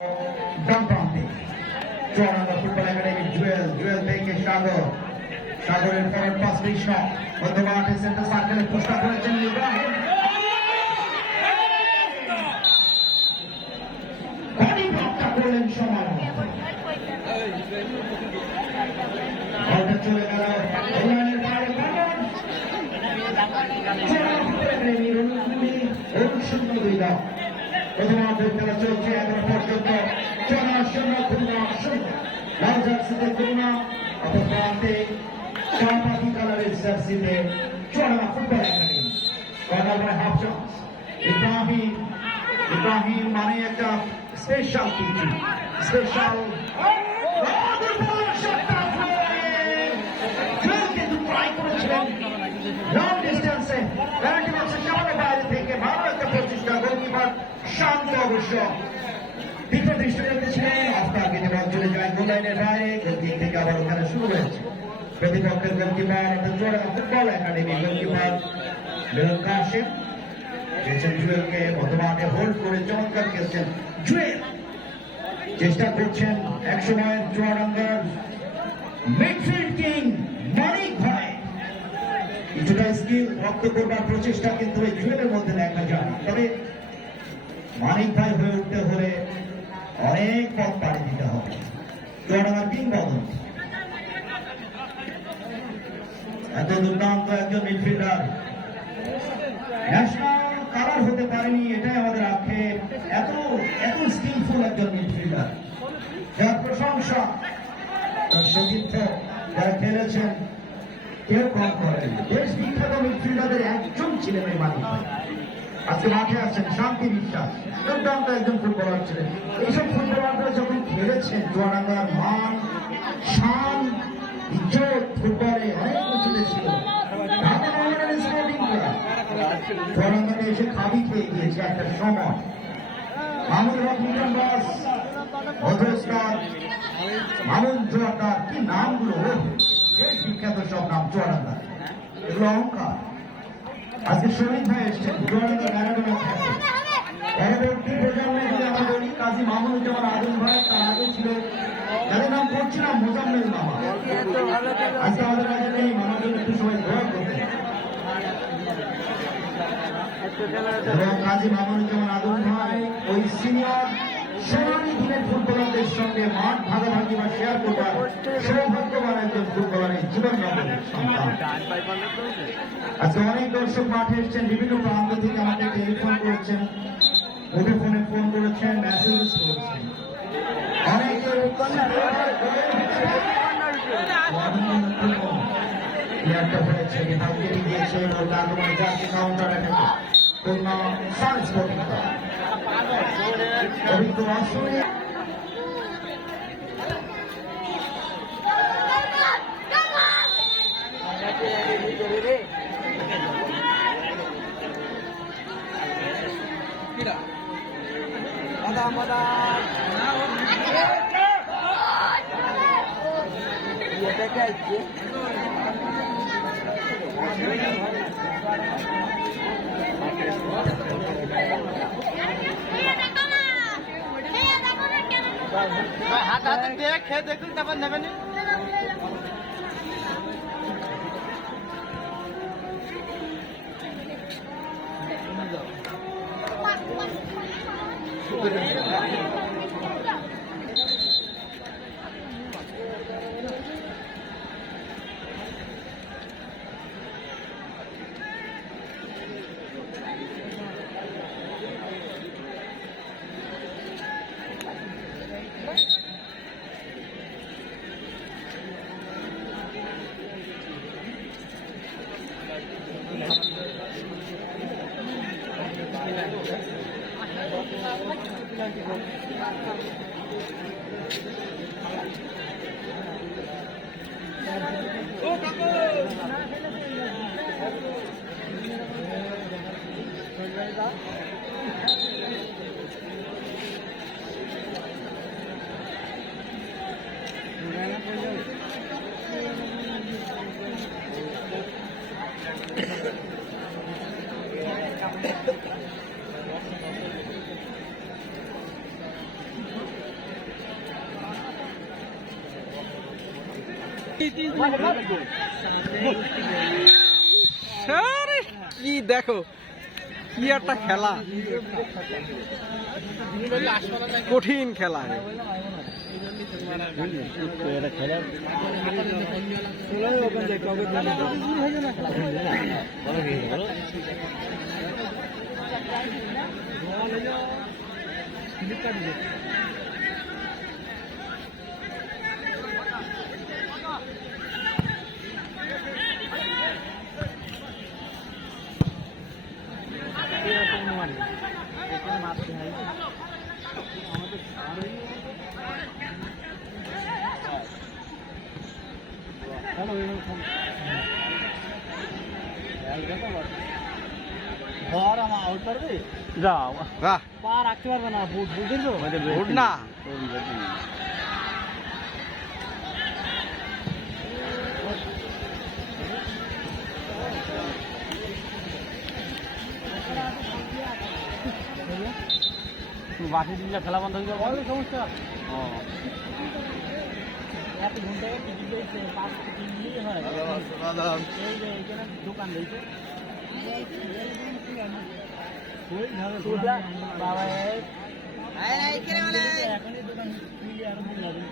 Dampante, Jordan of Football Academy, Jewel Beke Sagar in forward pass Krishna, Madhavati center circle, pushed up to Ibrahim. Body block the goal in Shaman. Out of Chula, প্রথমার্ধের খেলা চলছে এখন পর্যন্ত চলার শূন্য খুলনা শূন্য লাল জার্সিতে খুলনা অপরপ্রান্তে চাপাতি কালারের জার্সিতে চলা football academy corner by half chance Ibrahim মানে একটা স্পেশাল কিছু স্পেশাল ট্রাই করেছিলেন লং ডিস্টেন্সে পেনাল্টি বক্সের সামনে বাইরে থেকে ভালো একটা প্রচেষ্টা গোলকিপার শান্ত অবশ্য তীব্র দৃষ্টি রেখেছিলেন আফতার কেটে বল চলে যায় গোল লাইনের বাইরে গোলকিক থেকে আবার ওখানে শুরু হয়েছে প্রতিপক্ষের গোলকিপার জোড়া ফুটবল একাডেমি গোলকিপার মিলন কাশেম খেলছেন জুয়েলকে বর্তমানে হোল্ড করে চমৎকার খেলছেন জুয়েল চেষ্টা করছেন এক সময় চুয়াডাঙ্গার মিডফিল্ড কিং মানিক ভাই কিছুটা স্কিল রপ্ত করবার প্রচেষ্টা কিন্তু এই জুয়েলের মধ্যে দেখা যায় তবে মানিক ভাই হয়ে উঠতে হলে অনেক পথ পাড়ি দিতে হবে চুয়াডাঙ্গার কিংবদন্তি এত দুর্দান্ত একজন মিডফিল্ডার ন্যাশনাল কালার হতে পারেনি এটাই আমাদের আক্ষেপ এত স্কিলফুল একজন মিডফিল্ডার যার প্রশংসা সতীর্থ যারা খেলেছেন কেউ কম করেন দেশ বিখ্যাত মিডফিল্ডারদের একজন ছিলেন এই মানিক আজকে মাঠে আসছেন শান্তি বিশ্বাস দুর্দান্ত একজন ফুটবলার ছিলেন এইসব ফুটবলাররা যখন খেলেছেন চুয়াডাঙ্গার মান শান ইজ্জত ফুটবলে অনেক উঁচুতে ছিল চুয়াডাঙ্গাতে এসে খাবি খেয়ে গিয়েছে একটা সময় মামুন রহমান দাস অধস্কার মামুন জোয়ারদার কি নামগুলো দেশ বিখ্যাত সব নাম চুয়াডাঙ্গা এগুলো অহংকার আজকে শহীদ ভাই এসছেন চুয়াডাঙ্গা ম্যারাডোনা থাকে পরবর্তী প্রজন্মে যদি আমরা বলি কাজী মামুনুজ্জামান আদম ভাই তার আগে ছিল যাদের নাম করছিলাম মোজাম্মেল মামা আজকে আমাদের কাছে নেই মামার জন্য একটু সবাই দোয়া করতে এবং কাজী মামুনুজ্জামান আদম ভাই ওই সিনিয়র সোনালী দিনের ফুটবলারদের সঙ্গে মাঠ ভাগাভাগি বা শেয়ার করবার সৌভাগ্যবান একজন ফুটবলারের জীবন সন্তান আজকে অনেক দর্শক মাঠে এসছেন বিভিন্ন প্রান্ত থেকে আমাকে টেলিফোন করেছেন মুঠোফোনে ফোন করেছেন মেসেজ করেছেন অনেকে প্লেয়ারটা হয়েছে কেটে গিয়েছে বলতে আগমনে যাচ্ছে কাউন্টার অ্যাটাকে খুলনা সান স্পোর্টিং ক্লাব অভিজ্ঞ আসলে হাত হাতে দিয়ে খেয়ে দেখুন তারপর নেবেন কি দেখো কি একটা খেলা, কঠিন খেলা। বাহ, পা রাখতে পারবে না, বুট বুঝেন তো ভোট না বাকি দিনটা খেলা বন্ধ হয়ে যাবে সমস্যা। এত ঘন্টা টিকিট দিয়েছে, 5 টিকিট নিয়ে হয় এই যে এখানে দোকান দিয়েছে বাবা এখনই দোকান খুলে আরো দিন লাগবে।